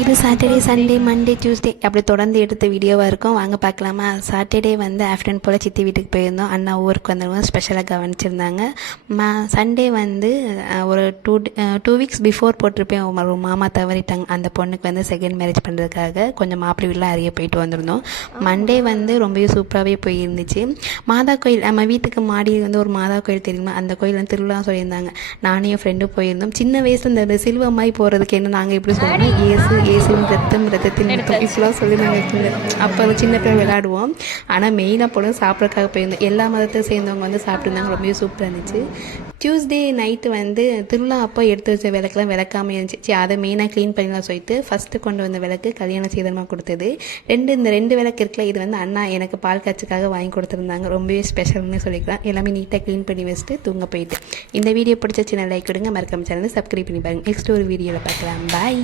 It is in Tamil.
இது சாட்டர்டே சண்டே மண்டே டியூஸ்டே அப்படி தொடர்ந்து எடுத்த வீடியோவாக இருக்கும். வாங்க பார்க்கலாமா. சாட்டர்டே வந்து ஆஃப்டர்நூன் போல் சித்தி வீட்டுக்கு போயிருந்தோம். அண்ணா ஊருக்கு வந்தவங்க ஸ்பெஷலாக கவனிச்சிருந்தாங்க. சண்டே வந்து ஒரு டூ வீக்ஸ் பிஃபோர் போட்டிருப்பேன். ஒரு மாமா தவறிட்டாங்க. அந்த பொண்ணுக்கு வந்து செகண்ட் மேரேஜ் பண்ணுறதுக்காக கொஞ்சம் மாப்பிள்ளை வீட்டில் அறிய போயிட்டு வந்திருந்தோம். மண்டே வந்து ரொம்பவே சூப்பராகவே போயிருந்துச்சு. மாதா கோயில் நம்ம வீட்டுக்கு மாடியில் வந்து ஒரு மாதா கோயில் தெரியுமா, அந்த கோயில் வந்து திருவிழா சொல்லியிருந்தாங்க. நானும் என் ஃப்ரெண்டும் போயிருந்தோம். சின்ன வயசில் இந்த சிலுவை மாதிரி போகிறதுக்கு என்ன நாங்கள் எப்படி சொல்லுவோம், இயேசுவின் ரத்தம் ரத்தத்தின் முத்தம் இப்படிலாம் சொல்லி நாங்கள் அப்போ அந்த சின்ன பிள்ளை விளையாடுவோம். ஆனால் மெயினாக போனது சாப்பிட்றதுக்காக போயிருந்தோம். எல்லா மதத்தை சேர்ந்தவங்க வந்து சாப்பிட்டுருந்தாங்க. ரொம்பவே சூப்பராக இருந்துச்சு. டியூஸ்டே நைட்டு வந்து திருவிழா அப்போ எடுத்து வச்ச விளக்குலாம் விளக்காமல் இருந்துச்சு. அதை மெயினாக க்ளீன் பண்ணிலாம் சொல்லிட்டு ஃபஸ்ட்டு கொண்டு வந்த விளக்கு கல்யாண சீதனமாக கொடுத்தது. இந்த ரெண்டு விளக்கு இருக்குல்ல, இது வந்து அண்ணா எனக்கு பால் காய்ச்சிக்காக வாங்கி கொடுத்துருந்தாங்க. ரொம்பவே ஸ்பெஷல்னு சொல்லிக்கலாம். எல்லாமே நீட்டாக க்ளீன் பண்ணி வச்சுட்டு தூங்க போயிட்டு. இந்த வீடியோ பிடிச்ச சின்ன லைக் கொடுங்க. மறக்காம சேனல் சப்ஸ்கிரைப் பண்ணி பாருங்கள். நெக்ஸ்ட் ஒரு வீடியோவில் பார்க்கலாம். பாய்.